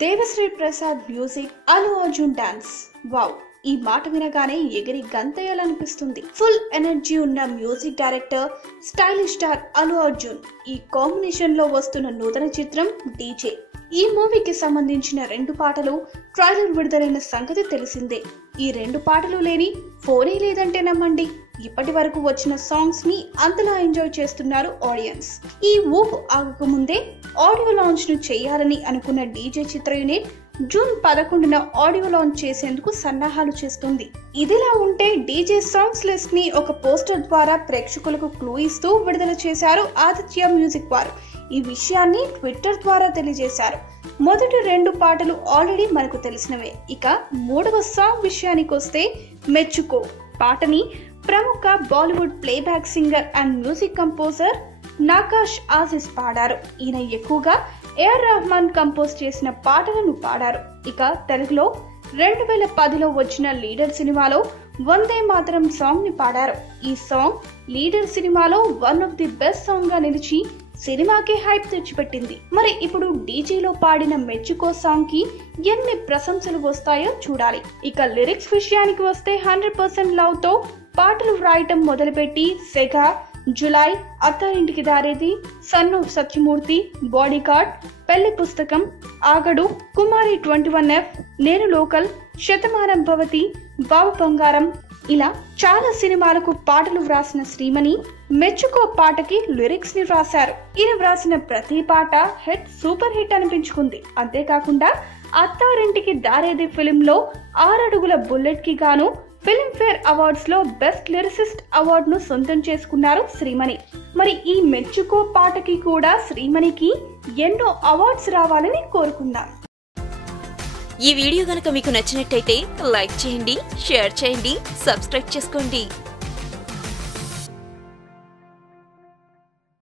Deva Sri Prasad music, Allu Arjun dance. Wow, ఈ మాట వినగానే ఎగిరి గంతేయాలనిపిస్తుంది. ఫుల్ ఎనర్జీ ఉన్న music director, stylish star Allu Arjun. ఈ కాంబినేషన్ లో వస్తున్న నూతన చిత్రం డీజే. ఈ మూవీకి సంబంధించిన 2 పాటలు ట్రైలర్ విడుదలైన సంగతి తెలిసిందే. ఈ 2 పాటలు లేని ఫోనే లేదంటే నమ్మండి. ఇప్పటి వరకు వచ్చిన సాంగ్స్ ని అంతలా ఎంజాయ్ చేస్తున్నారు ఆడియన్స్. ఈ ఊపు ఆగకముందే ఆడియో లాంచ్ ను చేయాలని అనుకున్న డీజే చిత్ర యూనిట్ జూన్ 11న ఆడియో లాంచ్ చేసేందుకు సన్నాహాలు చేస్తుంది. ఇదిలా ఉంటే డీజే సాంగ్స్ లిస్ట్ ని ఒక పోస్టర్ ద్వారా ప్రేక్షకులకు క్లూ ఇస్తూ విడుదల చేశారు ఆదిత్య మ్యూజిక్ వారు. ఈ విషయాన్ని ట్విట్టర్ ద్వారా తెలియజేశారు. మొదటి 2 పాటలు ఆల్రెడీ మనకు తెలిసినవే. ఇక 3వ సాంగ్ విషయానికి వస్తే మెచ్చుకో పాటని ప్రముఖ Bollywood playback singer and music composer Nakash Aziz పాడారు. ఈయన ఎక్కువగా ఏఆర్ రెహమాన్ కంపోజ్ చేసిన పాటలను పాడారు. ఇక తెలుగులో 2010లో వచ్చిన లీడర్ సినిమాలో వందే మాతరం సాంగ్ ని పాడారు. ఈ సాంగ్ లీడర్ సినిమాలో one of the best song గా నిలిచి సినిమాకి హైప్ తెచ్చిపెట్టింది. మరి ఇప్పుడు డీజేలో పాడిన మెచ్చుకో సాంగ్ కి ఎన్ని ప్రశంసలు వస్తాయో చూడాలి. ఇక లిరిక్స్ విషయానికి వస్తే 100% లవ్ తో పాటలు వ్రాయటం మొదలుపెట్టి సెగ, July, Attarintiki Daredi, son of Satyamurthy, body guard, పెళ్లి పుస్తకం, ఆగడు, కుమారి 21F, నేను లోకల్, శతమానం భవతి, బాబు బంగారం ఇలా చాలా సినిమాలకు పాటలు వ్రాసిన శ్రీమణి మెచ్చుకో పాటకి లిరిక్స్ ని వ్రాశారు. ఈయన వ్రాసిన ప్రతి పాట సూపర్ హిట్ అనిపించుకుంది. అంతేకాకుండా అత్తారింటికి దారేది ఫిలిం లో 6 అడుగుల బుల్లెట్ కి గాను ఫిల్మ్ఫేర్ అవార్డ్స్ లో బెస్ట్ లిరిసిస్ట్ అవార్డు ను సొంతం చేసుకున్నారు శ్రీమణి. మరి ఈ మెచ్చుకో పాటకి కూడా శ్రీమణికి ఎన్నో అవార్డ్స్ రావాలని కోరుకుందాం. ఈ వీడియో గనుక మీకు నచ్చినట్టయితే లైక్ చేయండి, షేర్ చేయండి, సబ్స్క్రైబ్ చేసుకోండి.